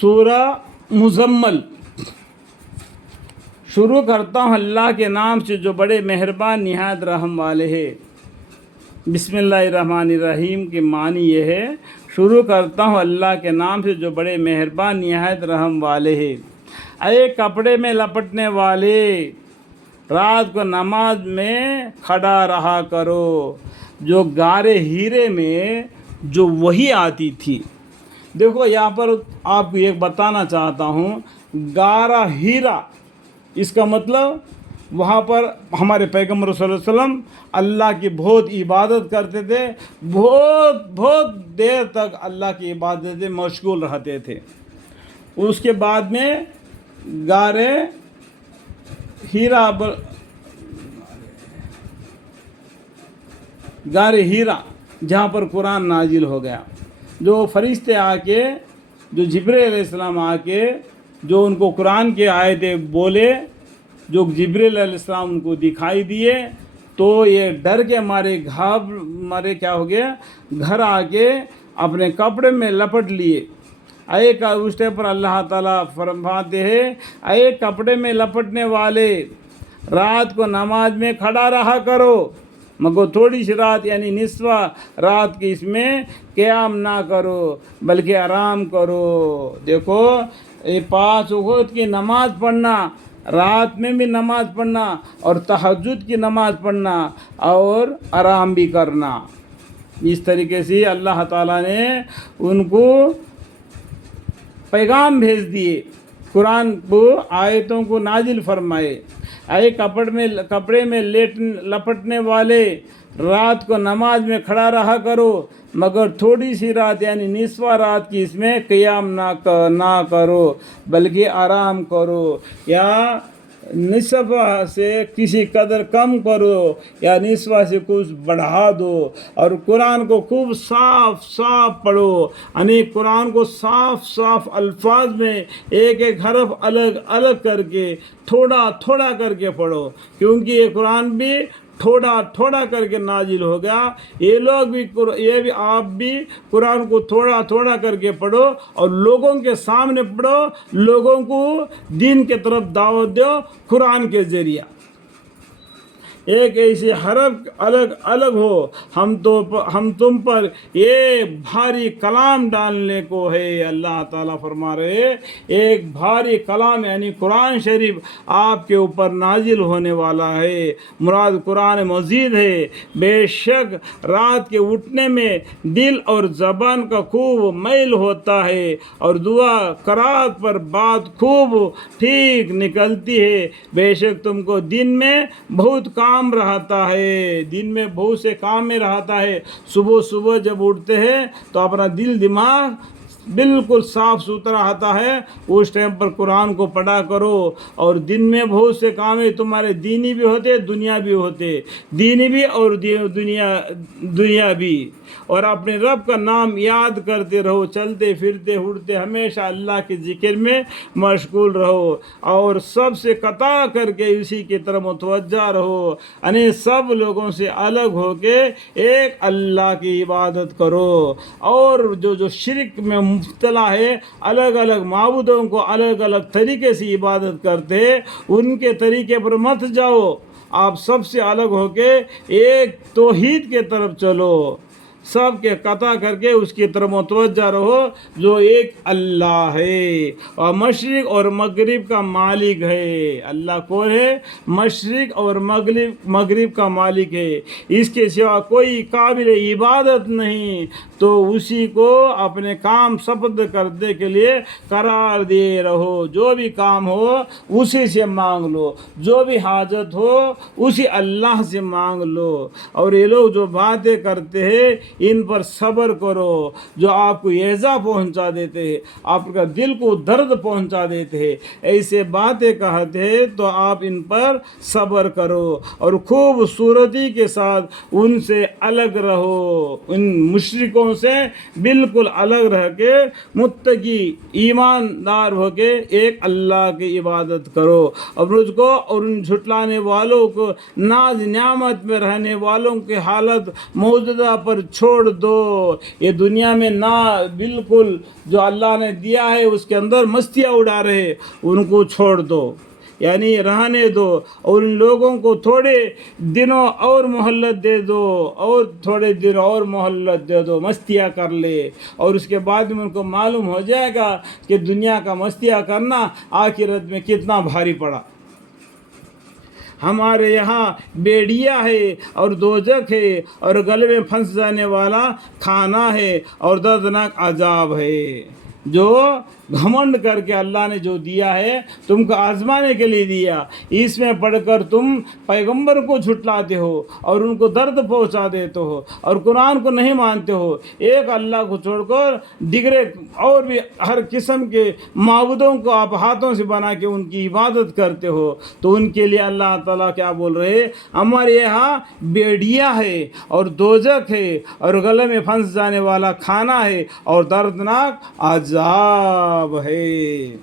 سورہ مزمل شروع کرتا ہوں اللہ کے نام سے جو بڑے مہربان نہایت رحم والے ہے۔ بسم اللہ الرحمن الرحیم کے معنی یہ ہے، شروع کرتا ہوں اللہ کے نام سے جو بڑے مہربان نہایت رحم والے ہے۔ اے کپڑے میں لپٹنے والے، رات کو نماز میں کھڑا رہا کرو۔ جو غارِ ہیرے میں جو وحی آتی تھی، دیکھو یہاں پر آپ کو ایک بتانا چاہتا ہوں، غارِ ہیرا اس کا مطلب وہاں پر ہمارے پیغمبر صلی اللہ علیہ وسلم اللہ کی بہت عبادت کرتے تھے، بہت دیر تک اللہ کی عبادت میں مشغول رہتے تھے۔ اس کے بعد میں غارِ ہیرا جہاں پر قرآن نازل ہو گیا، جو فرشتے آ کے، جو جبرائیل علیہ السلام آ کے جو ان کو قرآن کے آیتیں بولے، جو جبرائیل علیہ السلام ان کو دکھائی دیے، تو یہ ڈر کے مارے کیا ہو گیا، گھر آ کے اپنے کپڑے میں لپٹ لیے۔ اس ٹائم پر اللہ تعالیٰ فرماتے ہیں، اے کپڑے میں لپٹنے والے، رات کو نماز میں کھڑا رہا کرو، مگر تھوڑی سی رات یعنی نصف رات کی اس میں قیام نہ کرو بلکہ آرام کرو۔ دیکھو یہ 5 وقت کی نماز پڑھنا، رات میں بھی نماز پڑھنا اور تہجد کی نماز پڑھنا اور آرام بھی کرنا، اس طریقے سے اللہ تعالیٰ نے ان کو پیغام بھیج دیے، قرآن کو آیتوں کو نازل فرمائے۔ اے کپڑے میں لپٹنے والے، رات کو نماز میں کھڑا رہا کرو، مگر تھوڑی سی رات یعنی نصف رات کی اس میں قیام نہ کرو بلکہ آرام کرو، یا نصف سے کسی قدر کم کرو یا نصف سے کچھ بڑھا دو، اور قرآن کو خوب صاف پڑھو، یعنی قرآن کو صاف الفاظ میں ایک حرف الگ کر کے تھوڑا کر کے پڑھو، کیونکہ یہ قرآن بھی تھوڑا کر کے نازل ہو گیا۔ یہ بھی آپ بھی قرآن کو تھوڑا کر کے پڑھو اور لوگوں کے سامنے پڑھو، لوگوں کو دین کے طرف دعوت دو قرآن کے ذریعہ۔ ایک ایسے حرف الگ ہو، ہم تم پر یہ بھاری کلام ڈالنے کو ہے۔ اللہ تعالیٰ فرما رہے ایک بھاری کلام یعنی قرآن شریف آپ کے اوپر نازل ہونے والا ہے، مراد قرآن مجید ہے۔ بے شک رات کے اٹھنے میں دل اور زبان کا خوب میل ہوتا ہے اور دعا قرات پر بات خوب ٹھیک نکلتی ہے۔ بے شک تم کو دن میں بہت کام رہتا ہے، دن میں بہت سے کام میں رہتا ہے۔ صبح جب اٹھتے ہیں تو اپنا دل دماغ بالکل صاف ستھرا آتا ہے، اس ٹائم پر قرآن کو پڑھا کرو، اور دن میں بہت سے کام ہیں تمہارے، دینی بھی ہوتے دنیا بھی ہوتے، دینی بھی اور دنیا بھی، اور اپنے رب کا نام یاد کرتے رہو، چلتے پھرتے اٹھتے ہمیشہ اللہ کے ذکر میں مشغول رہو، اور سب سے قطع کر کے اسی کی طرف متوجہ رہو، یعنی سب لوگوں سے الگ ہو کے ایک اللہ کی عبادت کرو، اور جو شرک میں مبتلا ہے، الگ معبودوں کو الگ طریقے سے عبادت کرتے، ان کے طریقے پر مت جاؤ، آپ سب سے الگ ہو کے ایک توحید کے طرف چلو، سب کے قطع کر کے اس کی طرف متوجہ رہو جو ایک اللہ ہے اور مشرق اور مغرب کا مالک ہے۔ اللہ کون ہے؟ مشرق اور مغرب کا مالک ہے، اس کے سوا کوئی قابل عبادت نہیں، تو اسی کو اپنے کام سپرد کرنے کے لیے قرار دے رہو، جو بھی کام ہو اسی سے مانگ لو، جو بھی حاجت ہو اسی اللہ سے مانگ لو، اور یہ لوگ جو باتیں کرتے ہیں ان پر صبر کرو، جو آپ کو ایذا پہنچا دیتے ہیں، آپ کا دل کو درد پہنچا دیتے ہیں، ایسے باتیں کہتے ہیں تو آپ ان پر صبر کرو، اور خوبصورتی کے ساتھ ان سے الگ رہو، ان مشرکوں لوگوں سے بالکل الگ رہ کے متقی ایماندار ہو کے ایک اللہ کی عبادت کرو اور مجھ کو اور ان جھٹلانے والوں کو ناز نعمت میں رہنے والوں کی حالت موجودہ پر چھوڑ دو. یہ دنیا میں بالکل جو اللہ نے دیا ہے اس کے اندر مستیاں اڑا رہے ان کو چھوڑ دو یعنی رہنے دو اور ان لوگوں کو تھوڑے دنوں اور مہلت دے دو اور تھوڑے دن اور مہلت دے دو مستیاں کر لے اور اس کے بعد میں ان کو معلوم ہو جائے گا کہ دنیا کا مستیاں کرنا آخرت میں کتنا بھاری پڑا. ہمارے یہاں بیڑیا ہے اور دوزخ ہے اور گلے میں پھنس جانے والا کھانا ہے اور دردناک عذاب ہے. جو گھمنڈ کر کے اللہ نے جو دیا ہے تم کو آزمانے کے لیے دیا, اس میں پڑھ کر تم پیغمبر کو جھٹلاتے ہو اور ان کو درد پہنچا دیتے ہو اور قرآن کو نہیں مانتے ہو, ایک اللہ کو چھوڑ کر دیگرے اور بھی ہر قسم کے معبودوں کو آپ ہاتھوں سے بنا کے ان کی عبادت کرتے ہو. تو ان کے لیے اللہ تعالیٰ کیا بول رہے, ہمارے یہاں بیڑیا ہے اور دوزخ ہے اور گلے میں پھنس جانے والا کھانا ہے اور دردناک عذاب ہے.